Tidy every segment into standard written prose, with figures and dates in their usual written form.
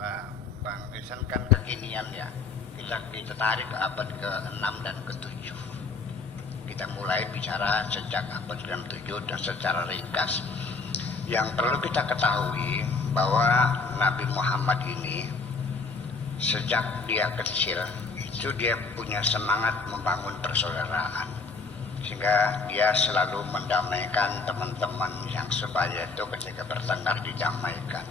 Pak Bang Isan kan kekinian ya. Kita tarik ke abad ke-6 dan ke-7. Kita mulai bicara sejak abad ke-7 dan secara ringkas. Yang perlu kita ketahui bahwa Nabi Muhammad ini sejak dia kecil itu dia punya semangat membangun persaudaraan, sehingga dia selalu mendamaikan teman-teman yang sebaya itu ketika bertengkar didamaikan.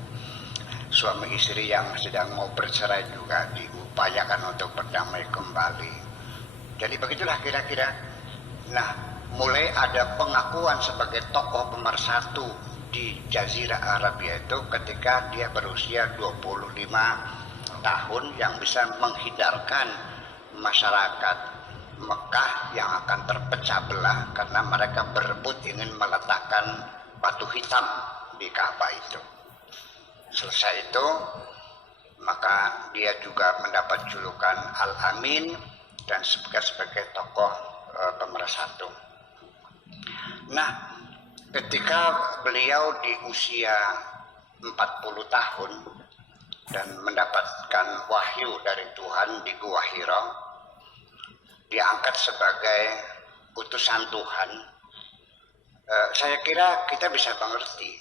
Suami istri yang sedang mau bercerai juga diupayakan untuk berdamai kembali. Jadi begitulah kira-kira. Nah, mulai ada pengakuan sebagai tokoh pemersatu di Jazirah Arabia itu ketika dia berusia 25 tahun yang bisa menghindarkan masyarakat Mekah yang akan terpecah belah karena mereka berebut ingin meletakkan batu hitam di Ka'bah itu. Selesai itu, maka dia juga mendapat julukan Al-Amin dan sebagai tokoh pemersatu. Nah, ketika beliau di usia 40 tahun dan mendapatkan wahyu dari Tuhan di Gua Hira, diangkat sebagai utusan Tuhan. Saya kira kita bisa mengerti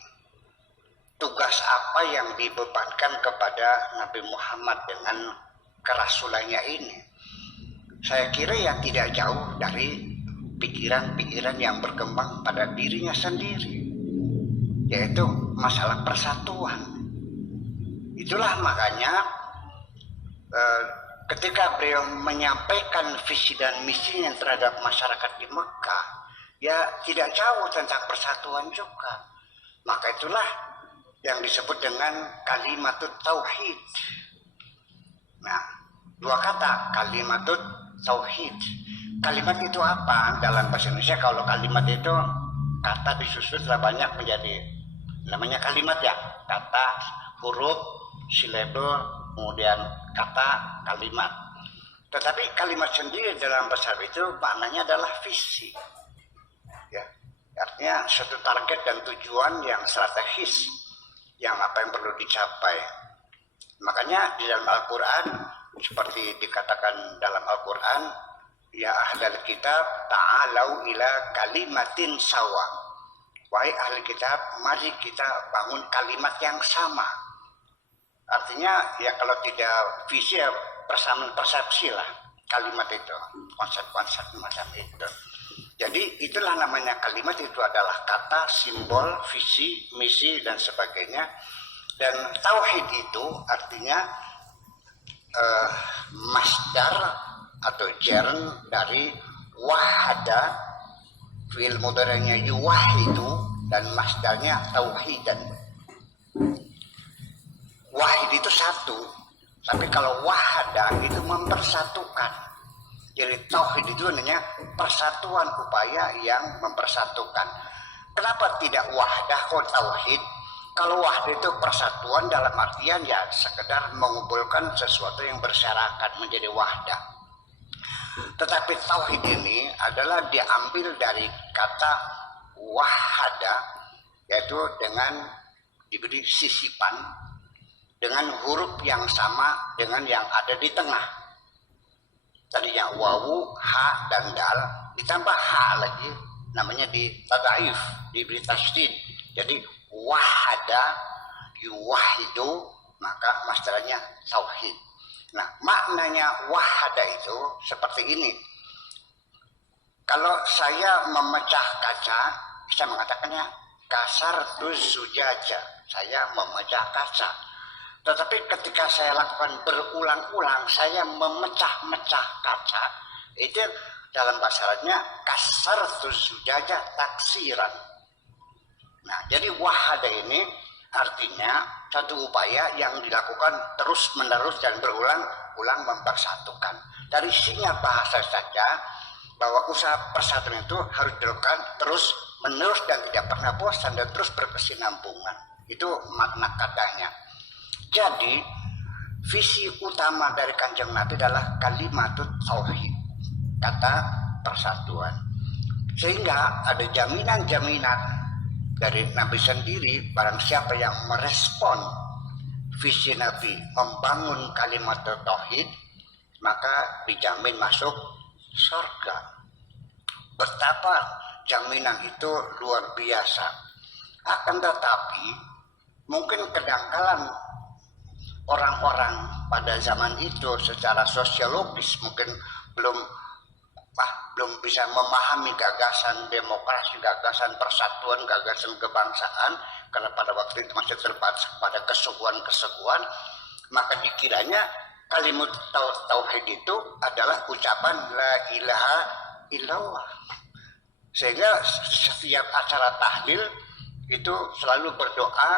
tugas apa yang dibebankan kepada Nabi Muhammad dengan kerasulannya ini. Saya kira ya tidak jauh dari pikiran-pikiran yang berkembang pada dirinya sendiri, yaitu masalah persatuan. Itulah makanya ketika beliau menyampaikan visi dan misinya terhadap masyarakat di Mekah, ya tidak jauh tentang persatuan juga. Maka itulah yang disebut dengan kalimatut tauhid. Nah, dua kata, kalimatut tauhid. Kalimat itu apa? Dalam bahasa Indonesia kalau kalimat itu kata disusun setelah banyak menjadi namanya kalimat ya. Kata, huruf, silabel, kemudian kata, kalimat. Tetapi kalimat sendiri dalam bahasa Arab itu maknanya adalah visi. Ya, artinya suatu target dan tujuan yang strategis, yang apa yang perlu dicapai. Makanya di dalam Al-Quran seperti dikatakan dalam Al-Quran, ya ahlal kitab ta'alau ila kalimatin sawa. Wahai ahli kitab, mari kita bangun kalimat yang sama. Artinya ya kalau tidak visi ya persamaan persepsi lah kalimat itu, konsep-konsep macam itu. Jadi itulah namanya kalimat, itu adalah kata, simbol, visi, misi dan sebagainya. Dan tauhid itu artinya masdar atau jern dari wahada, fi'il mudhari'nya yuwahidu dan masdarnya tauhidan. Wahid itu satu, tapi kalau wahada itu mempersatukan. Jadi tauhid itu hanya persatuan, upaya yang mempersatukan. Kenapa tidak wahdah kok tauhid? Kalau wahdah itu persatuan dalam artian ya sekedar mengumpulkan sesuatu yang berserakat menjadi wahdah. Tetapi tauhid ini adalah diambil dari kata wahada, yaitu dengan diberi sisipan dengan huruf yang sama dengan yang ada di tengah. Tadinya wawu, ha, dan dal, ditambah ha lagi, namanya di tadaif, diberi tasdid. Jadi wahada, yuwahidu, maka masdarnya tauhid. Nah, maknanya wahada itu seperti ini. Kalau saya memecah kaca, bisa mengatakannya kasar dus sujaja, saya memecah kaca. Tetapi ketika saya lakukan berulang-ulang, saya memecah-mecah kaca, itu dalam bahasa Arabnya kasar sujaja taksiran. Nah, jadi wahada ini artinya satu upaya yang dilakukan terus-menerus dan berulang-ulang mempersatukan. Dari isinya bahasa saja bahwa usaha persatuan itu harus dilakukan terus-menerus dan tidak pernah bosan dan terus berkesinambungan. Itu makna katanya. Jadi visi utama dari Kanjeng Nabi adalah kalimatut tauhid, kata persatuan. Sehingga ada jaminan-jaminan dari Nabi sendiri, barang siapa yang merespon visi Nabi membangun kalimat tauhid, maka dijamin masuk surga. Betapa jaminan itu luar biasa. Akan tetapi mungkin kedangkalan orang-orang pada zaman itu secara sosiologis mungkin belum bisa memahami gagasan demokrasi, gagasan persatuan, gagasan kebangsaan, karena pada waktu itu masih terbatas pada kesuguhan-kesuguhan, maka dikiranya kalimat tauhid itu adalah ucapan la ilaha illallah. Sehingga setiap acara tahlil itu selalu berdoa,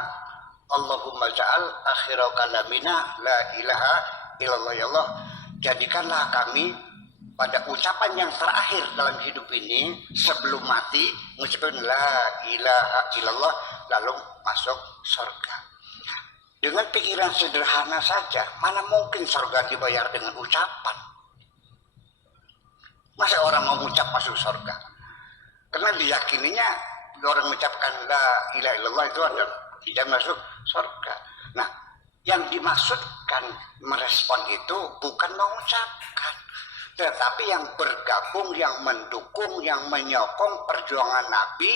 Allahumma ja'al akhira kalamina la ilaha illallah, ya Allah, jadikanlah kami pada ucapan yang terakhir dalam hidup ini sebelum mati mengucapkan la ilaha illallah lalu masuk surga. Dengan pikiran sederhana saja, mana mungkin surga dibayar dengan ucapan? Masa orang mau mengucap masuk surga? Karena diyakininya orang mengucapkan la ilaha illallah itu adalah tidak masuk surga. Nah, yang dimaksudkan merespon itu bukan mengucapkan, tetapi yang bergabung, yang mendukung, yang menyokong perjuangan Nabi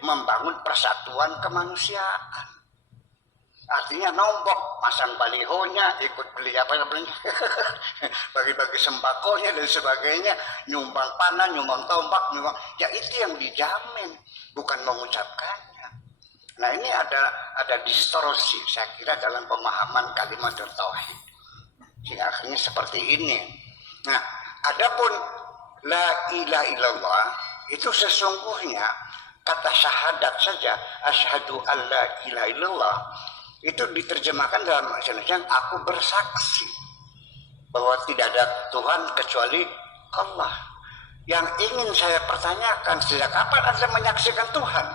membangun persatuan kemanusiaan. Artinya nombok, pasang balihonya, ikut beli apa namanya, bagi-bagi sembakonya dan sebagainya, nyumbang panah, nyumbang tombak, ya itu yang dijamin, bukan mengucapkannya. Nah ini ada distorsi saya kira dalam pemahaman kalimat tauhid, sehingga akhirnya seperti ini. Nah, adapun la ilaha illallah itu sesungguhnya kata syahadat saja, asyhadu alla ilaha illallah, itu diterjemahkan dalam bahasa Indonesia, aku bersaksi bahwa tidak ada Tuhan kecuali Allah. Yang ingin saya pertanyakan, sejak kapan Anda menyaksikan Tuhan?